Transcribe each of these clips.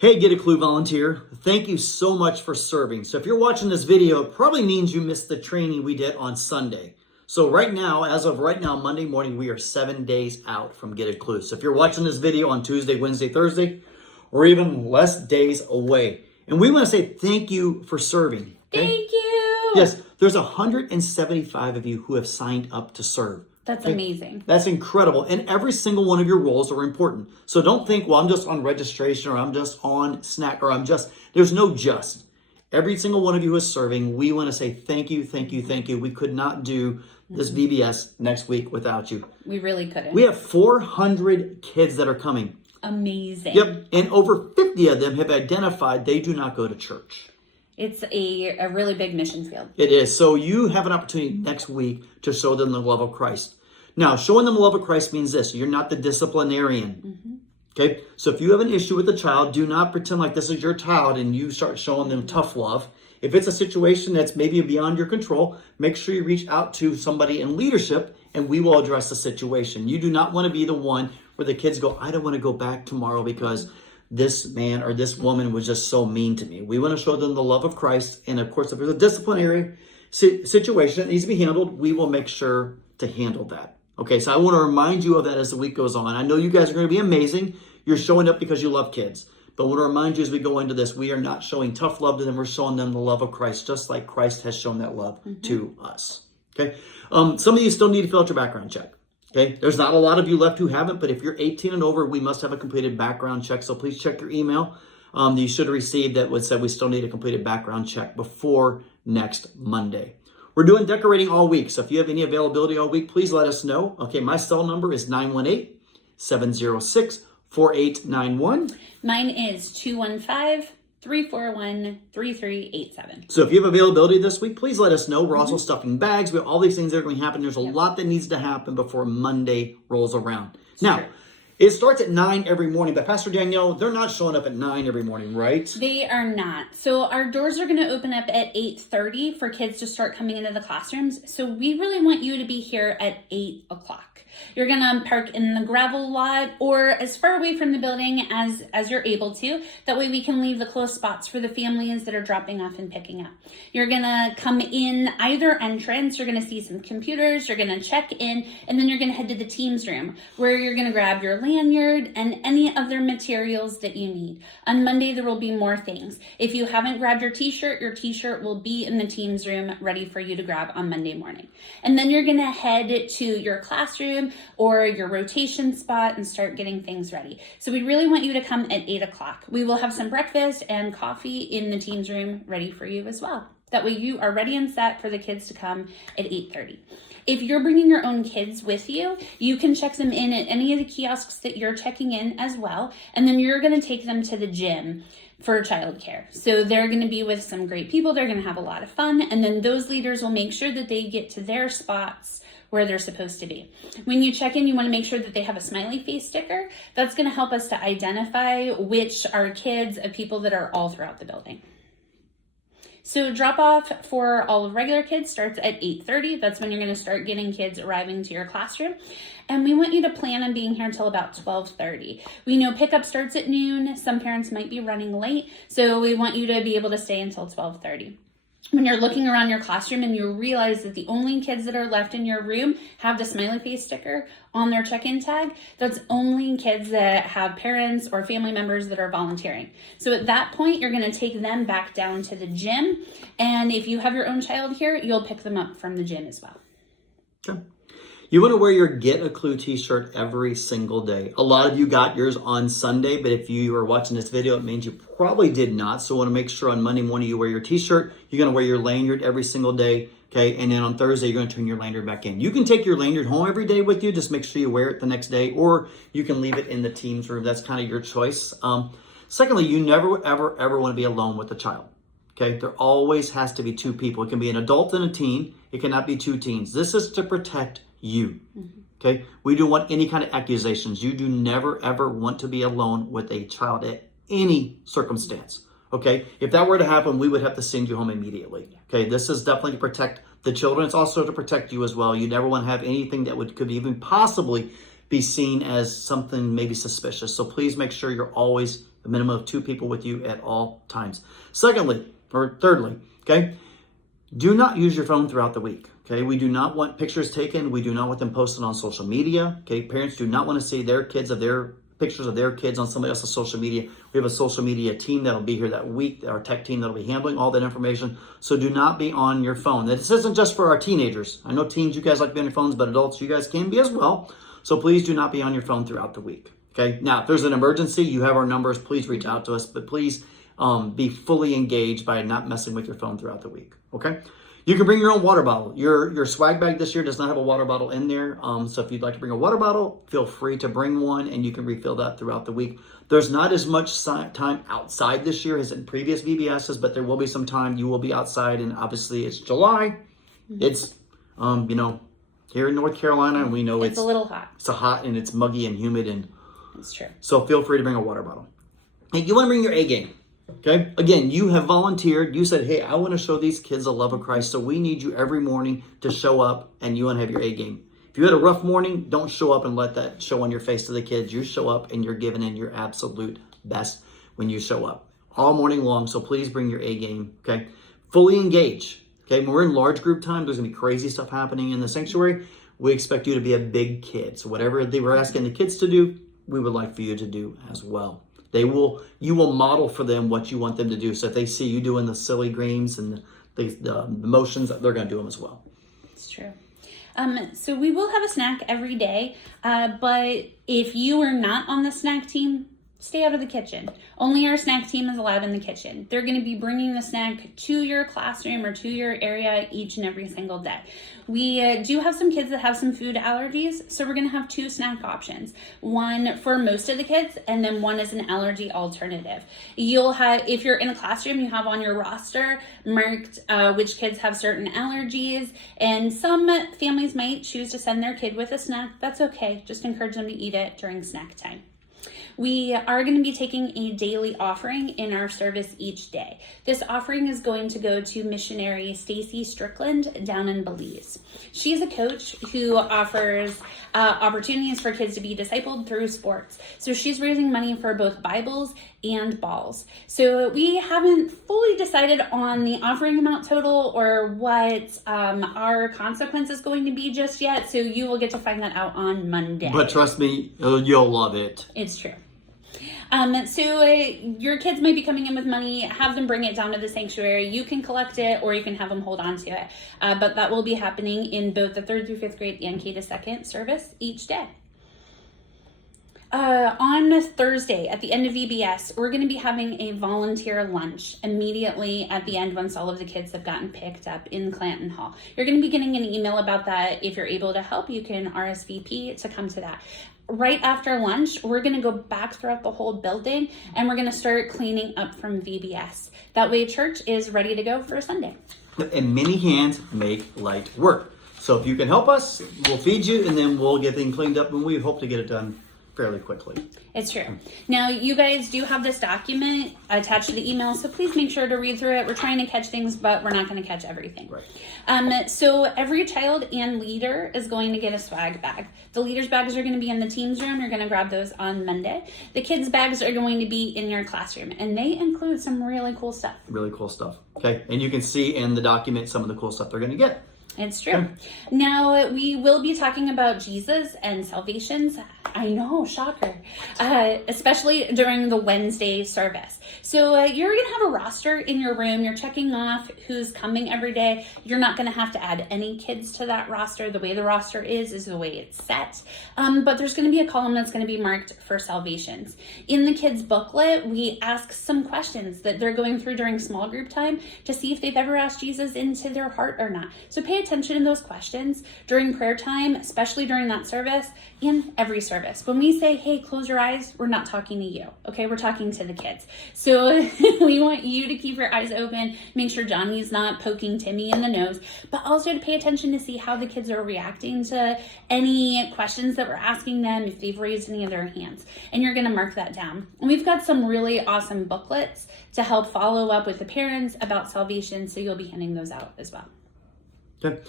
Hey, Get a Clue volunteer. Thank you so much for serving. So if you're watching this video, it probably means you missed the training we did on Sunday. So right now, as of right now, Monday morning, we are 7 days out from Get a Clue. So if you're watching this video on Tuesday, Wednesday, Thursday, or even less days away. And we want to say thank you for serving. Okay? Thank you. Yes, there's 175 of you who have signed up to serve. That's amazing. That's incredible. And every single one of your roles are important. So don't think, well, I'm just on registration or I'm just on snack or there's no just. Every single one of you is serving. We want to say thank you, thank you, thank you. We could not do this VBS next week without you. We really couldn't. We have 400 kids that are coming. Amazing. Yep. And over 50 of them have identified they do not go to church. It's a really big mission field. It is. So you have an opportunity next week to show them the love of Christ. Now, showing them the love of Christ means this. You're not the disciplinarian. Okay? So if you have an issue with a child, do not pretend like this is your child and you start showing them tough love. If it's a situation that's maybe beyond your control, make sure you reach out to somebody in leadership and we will address the situation. You do not want to be the one where the kids go, I don't want to go back tomorrow because this man or this woman was just so mean to me. We want to show them the love of Christ. And of course, if there's a disciplinary situation that needs to be handled, we will make sure to handle that. Okay, so I want to remind you of that as the week goes on. I know you guys are going to be amazing. You're showing up because you love kids. But I want to remind you as we go into this, we are not showing tough love to them. We're showing them the love of Christ, just like Christ has shown that love to us. Okay, some of you still need to fill out your background check. Okay, there's not a lot of you left who haven't, but if you're 18 and over, we must have a completed background check. So please check your email. You should have received that would say we still need a completed background check before next Monday. We're doing decorating all week. So if you have any availability all week, please let us know. Okay, my cell number is 918-706-4891. Mine is 215-341-3387. So if you have availability this week, please let us know. We're also stuffing bags. We have all these things that are going to happen. There's a lot that needs to happen before Monday rolls around. Now, it starts at 9 every morning, but Pastor Danielle, they're not showing up at 9 every morning, right? They are not. So our doors are going to open up at 8:30 for kids to start coming into the classrooms. So we really want you to be here at 8 o'clock. You're going to park in the gravel lot or as far away from the building as you're able to. That way we can leave the close spots for the families that are dropping off and picking up. You're going to come in either entrance. You're going to see some computers. You're going to check in, and then you're going to head to the Teams room where you're going to grab your lanyard and any other materials that you need. On Monday, there will be more things. If you haven't grabbed your t-shirt will be in the Teams room ready for you to grab on Monday morning. And then you're going to head to your classroom or your rotation spot and start getting things ready. So we really want you to come at 8 o'clock. We will have some breakfast and coffee in the Teams room ready for you as well. That way you are ready and set for the kids to come at 8:30. If you're bringing your own kids with you, you can check them in at any of the kiosks that you're checking in as well. And then you're going to take them to the gym for childcare. So they're going to be with some great people. They're going to have a lot of fun. And then those leaders will make sure that they get to their spots where they're supposed to be. When you check in, you want to make sure that they have a smiley face sticker. That's going to help us to identify which are kids of people that are all throughout the building. So drop off for all of regular kids starts at 8:30. That's when you're going to start getting kids arriving to your classroom. And we want you to plan on being here until about 12:30. We know pickup starts at noon. Some parents might be running late. So we want you to be able to stay until 12:30. When you're looking around your classroom and you realize that the only kids that are left in your room have the smiley face sticker on their check-in tag, that's only kids that have parents or family members that are volunteering. So at that point, you're going to take them back down to the gym. And if you have your own child here, you'll pick them up from the gym as well. Okay. You want to wear your Get a Clue t-shirt every single day. A lot of you got yours on Sunday, but if you are watching this video, it means you probably did not. So I want to make sure on Monday morning you wear your t-shirt. You're going to wear your lanyard every single day, okay? And then on Thursday, you're going to turn your lanyard back in. You can take your lanyard home every day with you. Just make sure you wear it the next day, or you can leave it in the Teams room. That's kind of your choice. Secondly, you never, ever want to be alone with a child. Okay, there always has to be two people. It can be an adult and a teen. It cannot be two teens. This is to protect you. Okay, we don't want any kind of accusations. You do never, ever want to be alone with a child at any circumstance. Okay, if that were to happen, we would have to send you home immediately. Okay, this is definitely to protect the children. It's also to protect you as well. You never want to have anything that could even possibly be seen as something maybe suspicious. So please make sure you're always A minimum of 2 people with you at all times. Thirdly, okay, do not use your phone throughout the week. Okay, we do not want pictures taken. We do not want them posted on social media. Okay, parents do not want to see pictures of their kids on somebody else's social media. We have a social media team that'll be here that week, our tech team that'll be handling all that information. So do not be on your phone. This isn't just for our teenagers. I know teens, you guys like to be on your phones, but adults, you guys can be as well. So please do not be on your phone throughout the week. Okay, now if there's an emergency, you have our numbers. Please reach out to us, but please be fully engaged by not messing with your phone throughout the week. Okay. You can bring your own water bottle. Your swag bag this year does not have a water bottle in there. So if you'd like to bring a water bottle, feel free to bring one and you can refill that throughout the week. There's not as much time outside this year as in previous VBSs, but there will be some time you will be outside, and obviously it's July. It's, here in North Carolina, and we know it's a little hot. It's hot and it's muggy and humid. It's true. So feel free to bring a water bottle. Hey, you want to bring your A game. Okay. Again, you have volunteered. You said, hey, I want to show these kids the love of Christ. So we need you every morning to show up, and you want to have your A game. If you had a rough morning, don't show up and let that show on your face to the kids. You show up and you're giving in your absolute best when you show up all morning long. So please bring your A game. Okay. Fully engage. Okay. When we're in large group time, there's going to be crazy stuff happening in the sanctuary. We expect you to be a big kid. So whatever they were asking the kids to do, we would like for you to do as well. You will model for them what you want them to do. So if they see you doing the silly games and the motions, they're going to do them as well. It's true. So we will have a snack every day, but if you are not on the snack team, stay out of the kitchen. Only our snack team is allowed in the kitchen. They're going to be bringing the snack to your classroom or to your area each and every single day. We do have some kids that have some food allergies, so we're going to have 2 snack options. One for most of the kids, and then one is an allergy alternative. You'll have, if you're in a classroom, you have on your roster marked which kids have certain allergies, and some families might choose to send their kid with a snack. That's okay. Just encourage them to eat it during snack time. We are going to be taking a daily offering in our service each day. This offering is going to go to missionary Stacy Strickland down in Belize. She's a coach who offers opportunities for kids to be discipled through sports. So she's raising money for both Bibles and balls. So we haven't fully decided on the offering amount total or what our consequence is going to be just yet. So you will get to find that out on Monday. But trust me, you'll love it. It's true. So your kids might be coming in with money, have them bring it down to the sanctuary. You can collect it or you can have them hold on to it. But that will be happening in both the 3rd through 5th grade and K to 2nd service each day. On Thursday, at the end of VBS, we're going to be having a volunteer lunch immediately at the end once all of the kids have gotten picked up in Clanton Hall. You're going to be getting an email about that. If you're able to help, you can RSVP to come to that. Right after lunch, we're going to go back throughout the whole building and we're going to start cleaning up from VBS. That way church is ready to go for Sunday. And many hands make light work. So if you can help us, we'll feed you and then we'll get things cleaned up, and we hope to get it done fairly quickly. It's true. Now, you guys do have this document attached to the email, so please make sure to read through it. We're trying to catch things, but we're not going to catch everything. Right. So every child and leader is going to get a swag bag. The leaders' bags are going to be in the team's room. You're going to grab those on Monday. The kids' bags are going to be in your classroom, and they include some really cool stuff. Really cool stuff. Okay. And you can see in the document some of the cool stuff they're going to get. It's true. Now, we will be talking about Jesus and salvations. I know, shocker. Especially during the Wednesday service. So you're going to have a roster in your room. You're checking off who's coming every day. You're not going to have to add any kids to that roster. The way the roster is the way it's set. But there's going to be a column that's going to be marked for salvations. In the kids' booklet, we ask some questions that they're going through during small group time to see if they've ever asked Jesus into their heart or not. So pay attention to those questions during prayer time, especially during that service and every service. When we say, hey, close your eyes, we're not talking to you, okay? We're talking to the kids. So we want you to keep your eyes open, make sure Johnny's not poking Timmy in the nose, but also to pay attention to see how the kids are reacting to any questions that we're asking them, if they've raised any of their hands. And you're gonna mark that down. And we've got some really awesome booklets to help follow up with the parents about salvation, so you'll be handing those out as well. Okay.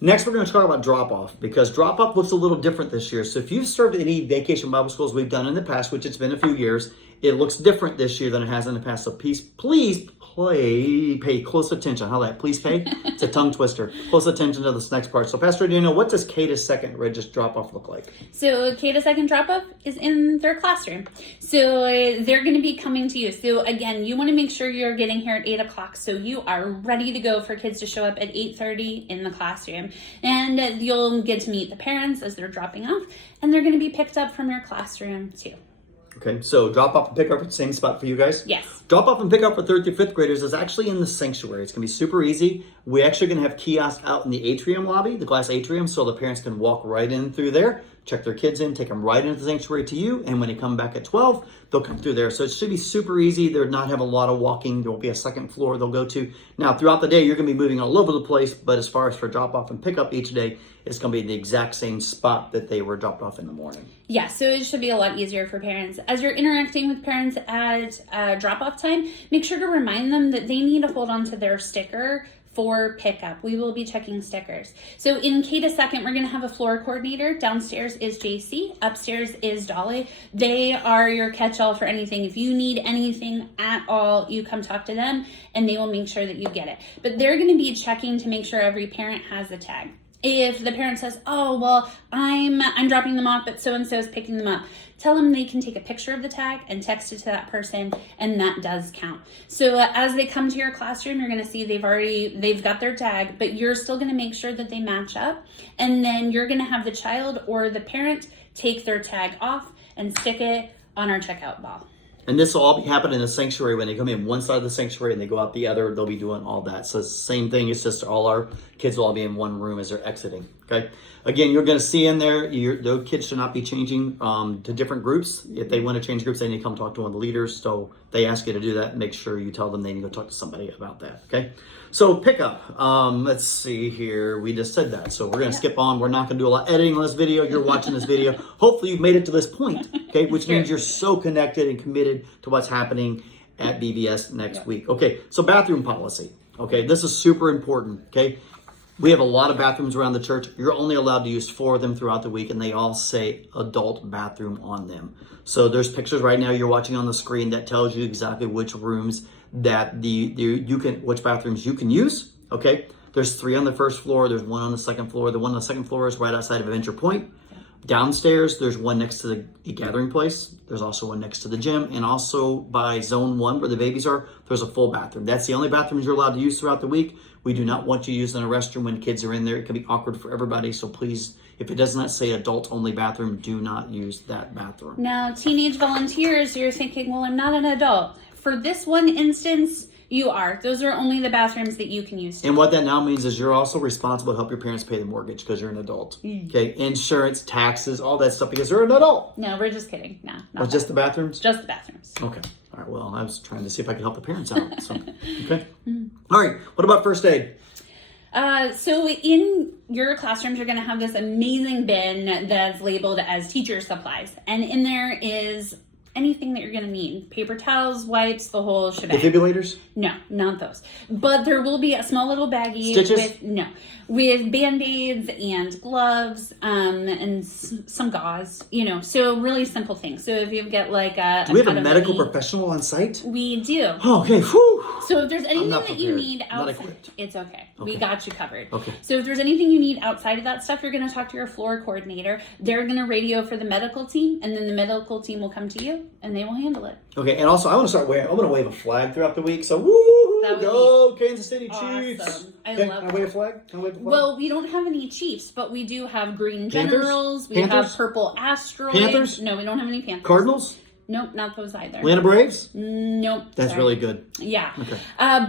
Next, we're going to talk about drop-off, because drop-off looks a little different this year. So if you've served any vacation Bible schools we've done in the past, which it's been a few years, It looks different this year than it has in the past. So please pay close attention. How that? Please pay. It's a tongue twister. Close attention to this next part. So Pastor, do you know what does K to second Regis drop off look like? So K to second drop off is in their classroom. So they're going to be coming to you. So again, you want to make sure you're getting here at 8 o'clock. So you are ready to go for kids to show up at 8:30 in the classroom. And you'll get to meet the parents as they're dropping off. And they're going to be picked up from your classroom too. Okay, so drop off and pick up at the same spot for you guys? Yes. Drop off and pick up for 3rd through 5th graders is actually in the sanctuary. It's going to be super easy. We're actually going to have kiosks out in the atrium lobby, the glass atrium, so the parents can walk right in through there, check their kids in, take them right into the sanctuary to you, and when they come back at 12, they'll come through there. So it should be super easy. They'll not have a lot of walking. There will be a second floor they'll go to. Now, throughout the day, you're going to be moving all over the place, but as far as for drop off and pick up each day, it's going to be in the exact same spot that they were dropped off in the morning. Yeah, so it should be a lot easier for parents. As you're interacting with parents at drop-off time, make sure to remind them that they need to hold on to their sticker for pickup. We will be checking stickers. So in K to second, we're going to have a floor coordinator. Downstairs is JC. Upstairs is Dolly. They are your catch-all for anything. If you need anything at all, you come talk to them and they will make sure that you get it. But they're going to be checking to make sure every parent has a tag. If the parent says, oh, well, I'm dropping them off, but so-and-so is picking them up, tell them they can take a picture of the tag and text it to that person, and that does count. So as they come to your classroom, you're going to see they've got their tag, but you're still going to make sure that they match up, and then you're going to have the child or the parent take their tag off and stick it on our checkout ball. And this will all be happening in the sanctuary. When they come in one side of the sanctuary and they go out the other, they'll be doing all that. So it's the same thing. It's just all our kids will all be in one room as they're exiting. Okay. Again, you're going to see in there, those kids should not be changing to different groups. If they want to change groups, they need to come talk to one of the leaders. So they ask you to do that. Make sure you tell them they need to go talk to somebody about that. Okay. So pickup. Let's see here. We just said that. So we're going to skip on. We're not going to do a lot of editing on this video. You're watching this video. Hopefully you've made it to this point. Okay. Which means you're so connected and committed to what's happening at VBS next week. Okay. So bathroom policy. Okay. This is super important. Okay. We have a lot of bathrooms around the church. You're only allowed to use 4 of them throughout the week, and they all say adult bathroom on them. So there's pictures right now you're watching on the screen that tells you exactly which rooms that which bathrooms you can use. Okay, there's 3 on the first floor. There's 1 on the second floor. The one on the second floor is right outside of Adventure Point. Downstairs, there's 1 next to the gathering place. There's also 1 next to the gym, and also by zone 1 where the babies are, there's a full bathroom. That's the only bathrooms you're allowed to use throughout the week. We do not want you using a restroom when kids are in there. It can be awkward for everybody. So please, if it does not say adult only bathroom, do not use that bathroom. Now, teenage volunteers, you're thinking, well, I'm not an adult. For this one instance, you are. Those are only the bathrooms that you can use. And what that now means is you're also responsible to help your parents pay the mortgage because you're an adult. Okay, insurance, taxes, all that stuff because you're an adult. No, we're just kidding. No, not just the bathrooms? Just the bathrooms. Okay. All right. Well, I was trying to see if I could help the parents out. So, okay. All right. What about first aid? So in your classrooms, you're going to have this amazing bin that's labeled as teacher supplies. And in there is anything that you're going to need. Paper towels, wipes, the whole shebang. Defibrillators? No, not those. But there will be a small little baggie. Stitches? With Band-Aids and gloves and some gauze, so really simple things. So if you've got like do we have a medical professional on site? We do. Oh, okay. Whew. So if there's anything that you need outside, it's okay. We got you covered. Okay. So if there's anything you need outside of that stuff, you're going to talk to your floor coordinator. They're going to radio for the medical team, and then the medical team will come to you, and they will handle it. Okay, and also I'm going to wave a flag throughout the week. So woo, go Kansas City Chiefs! Awesome. I love Can I wave a flag? Well, we don't have any Chiefs, but we do have Green Panthers? Generals. We Panthers? have Purple Asteroids. Panthers? No, we don't have any Panthers. Cardinals? Nope, not those either. Atlanta Braves? Nope. That's sorry. really good. Yeah. Okay.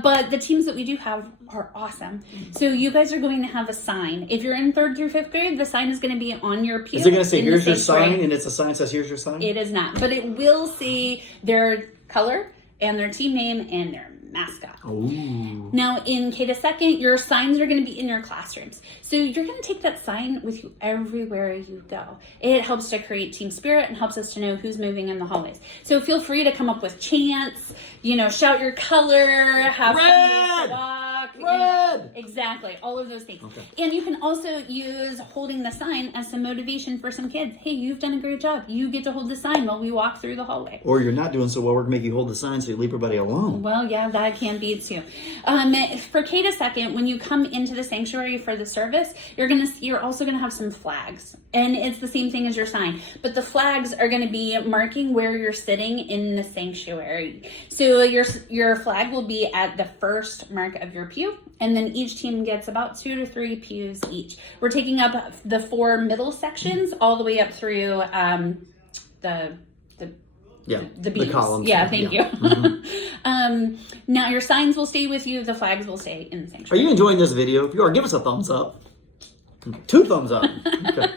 But the teams that we do have are awesome. So you guys are going to have a sign. If you're in 3rd through 5th grade, the sign is going to be on your pew. Is it going to say, here's your sign, grade. and it's a sign that says, here's your sign? It is not. But it will say their color and their team name and their mascot. Ooh. Now in K to second, your signs are going to be in your classrooms. So you're going to take that sign with you everywhere you go. It helps to create team spirit and helps us to know who's moving in the hallways. So feel free to come up with chants, shout your color, have fun with the walk, Red! Exactly. All of those things. Okay. And you can also use holding the sign as some motivation for some kids. Hey, you've done a great job. You get to hold the sign while we walk through the hallway. Or you're not doing so well, we're going to make you hold the sign so you leave everybody alone. Well, yeah, that can be too. For K to second, when you come into the sanctuary for the service, you're also gonna have some flags, and it's the same thing as your sign. But the flags are gonna be marking where you're sitting in the sanctuary. So your flag will be at the first mark of your pew, and then each team gets about 2 to 3 pews each. We're taking up the 4 middle sections all the way up through the beams. The columns. Yeah, thank you. Mm-hmm. Now your signs will stay with you. The flags will stay in the Are sanctuary. you enjoying this video? If you are, give us a thumbs up. 2 thumbs up. Okay.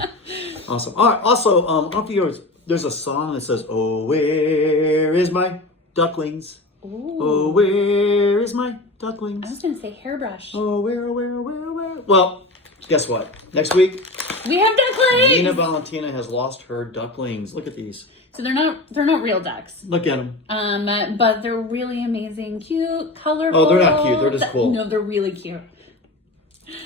Awesome. All right. Also, I don't know if you know, there's a song that says, "Oh, where is my ducklings? Ooh. Oh, where is my I ducklings? was going to say hairbrush. Oh, where? Well, guess what? Next week, We have ducklings! Nina Valentina has lost her ducklings. Look at these. So they're not real ducks. Look at them. But they're really amazing, cute, colorful. Oh, they're not cute. They're just cool. No, they're really cute.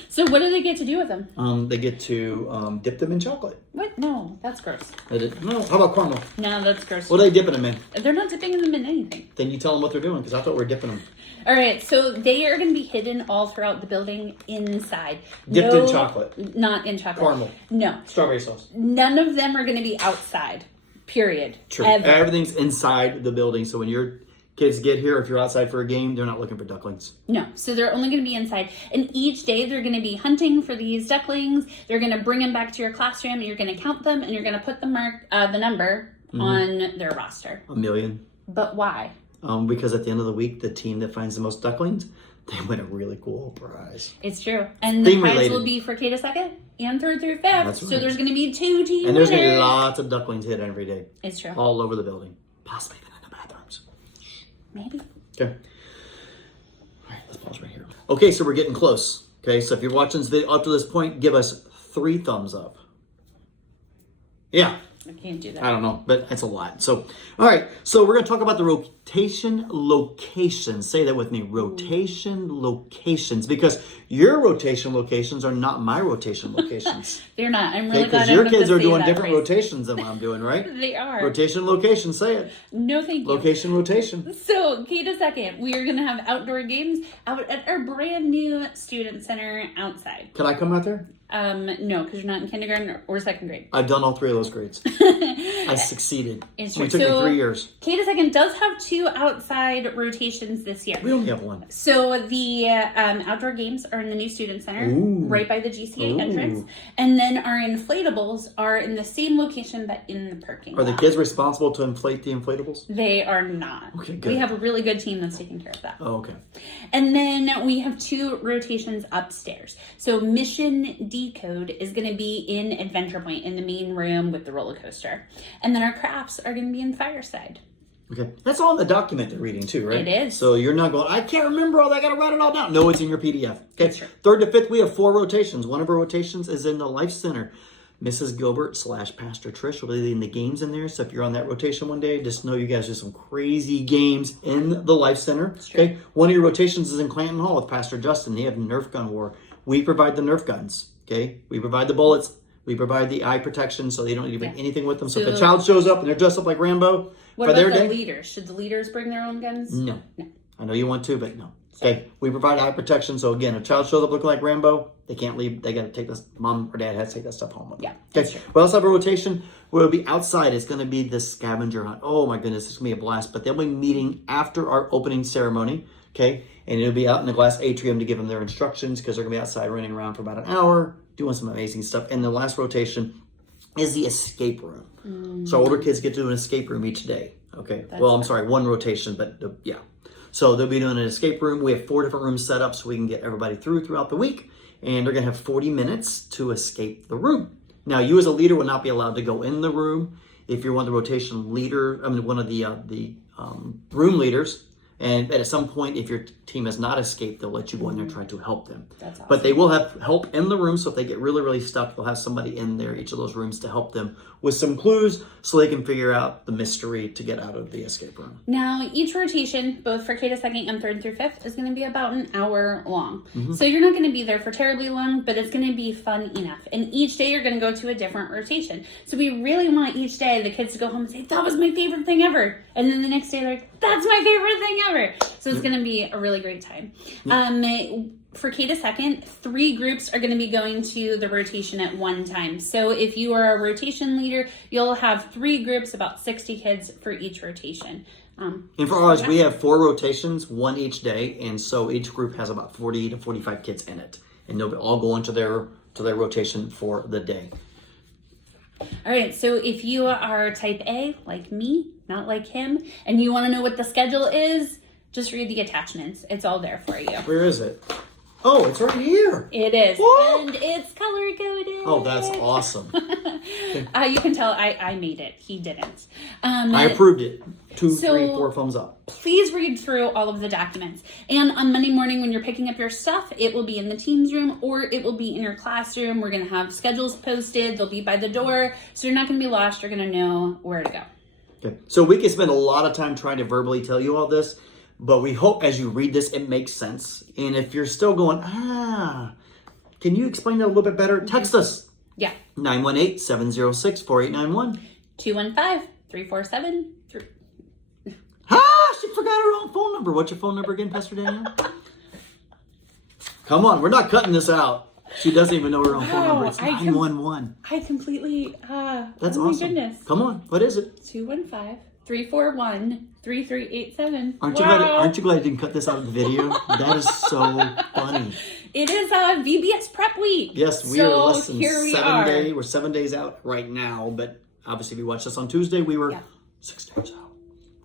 So what do they get to do with them? They get to dip them in chocolate. What? No, that's gross. No, how about caramel? No, that's gross. What are they dipping them in? They're not dipping them in anything. Then you tell them what they're doing, because I thought we were dipping them. All right, so they are going to be hidden all throughout the building inside. Dipped in chocolate. Not in chocolate. Caramel. No. Strawberry sauce. None of them are going to be outside. Period. True. Ever. Everything's inside the building, so when your kids get here, if you're outside for a game, they're not looking for ducklings. No, so they're only going to be inside. And each day they're going to be hunting for these ducklings. They're going to bring them back to your classroom, and you're going to count them, and you're going to put the number on their roster. 1 million. But why? Because at the end of the week, the team that finds the most ducklings, they win a really cool prize. It's true. And the Theme prize related. will be for K to second and third through fifth. That's So right. there's going to be 2 teams. And there's going to be lots of ducklings hidden every day. It's true. All over the building. Possibly even in the bathrooms. Maybe. Okay. All right, let's pause right here. Okay, so we're getting close. Okay, so if you're watching this video up to this point, give us 3 thumbs up. Yeah. I can't do that. I don't know, but it's a lot. So, all right. So we're going to talk about the rotation locations. Say that with me. Rotation locations. Because your rotation locations are not my rotation locations. They're not. I'm really glad Because I your don't have kids to are say doing that different phrase. rotations than what I'm doing, right? They are. Rotation location. Say it. No, thank you. Location rotation. So, K to second, we are going to have outdoor games out at our brand new student center outside. Can I come out there? No, because you're not in kindergarten or 2nd grade. I've done all 3 of those grades. I succeeded. It's It true. took me So, 3 years. K to second does have 2 outside rotations this year. We only have 1. So the outdoor games are in the new student center, Ooh. right by the GCA Ooh. entrance, and then our inflatables are in the same location but in the parking Are lot. the kids responsible to inflate the inflatables? They are not. Okay, good. We have a really good team that's taking care of that. Oh, okay. And then we have 2 rotations upstairs. So Mission Decode is going to be in Adventure Point in the main room with the roller coaster. And then our crafts are going to be in Fireside. Okay. That's all in the document they're reading too, right? It is. So you're not going, I can't remember all that, I got to write it all down. No, it's in your PDF. Okay. That's true. 3rd to 5th, we have 4 rotations. One of our rotations is in the Life Center. Mrs. Gilbert / Pastor Trish will be leading the games in there. So if you're on that rotation one day, just know you guys do some crazy games in the Life Center. Okay. One of your rotations is in Clanton Hall with Pastor Justin. They have Nerf gun war. We provide the Nerf guns. Okay. We provide the bullets. We provide the eye protection so they don't need to bring anything with them. So if a child shows up and they're dressed up like Rambo What for about their the day. leaders? Should the leaders bring their own guns? No. No. I know you want to, but no. Okay. We provide eye protection. So again, if a child shows up looking like Rambo, they can't leave. They got to take this. Mom or dad has to take that stuff home with them. Yeah, that's Okay. true. We also have a rotation where it'll be outside. It's going to be the scavenger hunt. Oh my goodness, it's going to be a blast. But they'll be meeting after our opening ceremony. Okay. And it'll be out in the glass atrium to give them their instructions because they're going to be outside running around for about an hour doing some amazing stuff. And the last rotation is the escape room. So older kids get to do an escape room each day. Okay. I'm sorry, 1 rotation, but yeah. So they'll be doing an escape room. We have 4 different rooms set up so we can get everybody throughout the week. And they're going to have 40 minutes to escape the room. Now, you as a leader will not be allowed to go in the room. If you're one of the rotation leader, one of the room leaders, And at some point, if your team has not escaped, they'll let you go in there and try to help them. That's awesome. But they will have help in the room. So if they get really, really stuck, they'll have somebody in there, each of those rooms, to help them with some clues so they can figure out the mystery to get out of the escape room. Now, each rotation, both for K to 2nd and 3rd through 5th, is going to be about an hour long. Mm-hmm. So you're not going to be there for terribly long, but it's going to be fun enough. And each day you're going to go to a different rotation. So we really want each day the kids to go home and say, that was my favorite thing ever. And then the next day they're like, that's my favorite thing ever. So it's going to be a really great time. For K to 2nd, 3 groups are going to be going to the rotation at one time. So if you are a rotation leader, you'll have 3 groups, about 60 kids for each rotation. And for ours, we have 4 rotations, 1 each day. And so each group has about 40 to 45 kids in it. And they'll all go into their rotation for the day. All right, so if you are type A, like me, not like him, and you want to know what the schedule is, just read the attachments. It's all there for you. Where is it? Oh, it's right here. It is. Whoa. And it's color-coded. Oh, that's awesome. You can tell I made it. He didn't. I approved it. 2, 3, 4 thumbs up. Please read through all of the documents. And on Monday morning when you're picking up your stuff, it will be in the Teams room or it will be in your classroom. We're going to have schedules posted. They'll be by the door. So you're not going to be lost. You're going to know where to go. Okay. So we can spend a lot of time trying to verbally tell you all this, but we hope as you read this, it makes sense. And if you're still going, can you explain that a little bit better? Text us. Yeah. 918-706-4891. 215-347-3. She forgot her own phone number. What's your phone number again, Pastor Daniel? Come on, we're not cutting this out. She doesn't even know her own phone number. It's 911. I completely, That's oh awesome. My goodness. Come on, what is it? 215-341-3387. Aren't you glad I didn't cut this out of the video? That is so funny. It is VBS Prep Week. Yes, we are less than here 7 days. We're 7 days out right now, but obviously if you watched us on Tuesday, we were 6 days out.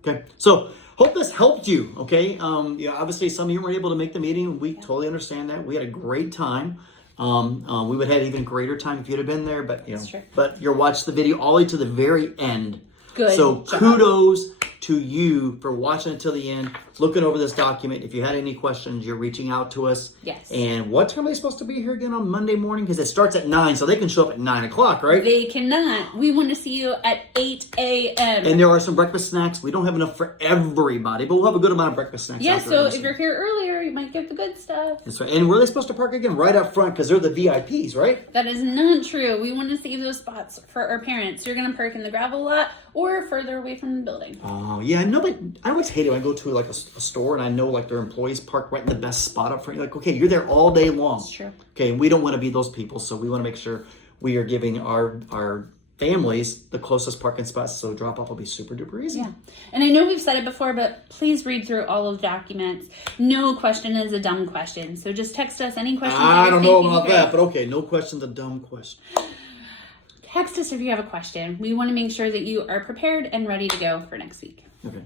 Okay, so hope this helped you. Okay, obviously some of you weren't able to make the meeting. We totally understand that. We had a great time. We would have had even greater time if you'd have been there, but but you're watching the video all the way to the very end. Good. So kudos to you for watching it till the end, looking over this document. If you had any questions, you're reaching out to us. Yes. And what time are they supposed to be here again on Monday morning? Because it starts at 9, so they can show up at 9 o'clock, right? They cannot. We want to see you at 8 a.m. And there are some breakfast snacks. We don't have enough for everybody, but we'll have a good amount of breakfast snacks. Yeah, so if you're here earlier, you might get the good stuff. That's right. And where are they supposed to park again? Right up front, because they're the VIPs, right? That is not true. We want to save those spots for our parents. You're going to park in the gravel lot or further away from the building. Oh, yeah. No, but I always hate it when I go to like a store and I know like their employees park right in the best spot up front. You're like, okay, you're there all day long. That's true. Okay, and we don't want to be those people, so we want to make sure we are giving our families the closest parking spots, so drop off will be super duper easy. Yeah. And I know we've said it before, but please read through all of the documents. No question is a dumb question. So just text us any questions. I don't know about that, but okay, no question's a dumb question. Text us if you have a question. We want to make sure that you are prepared and ready to go for next week. Okay.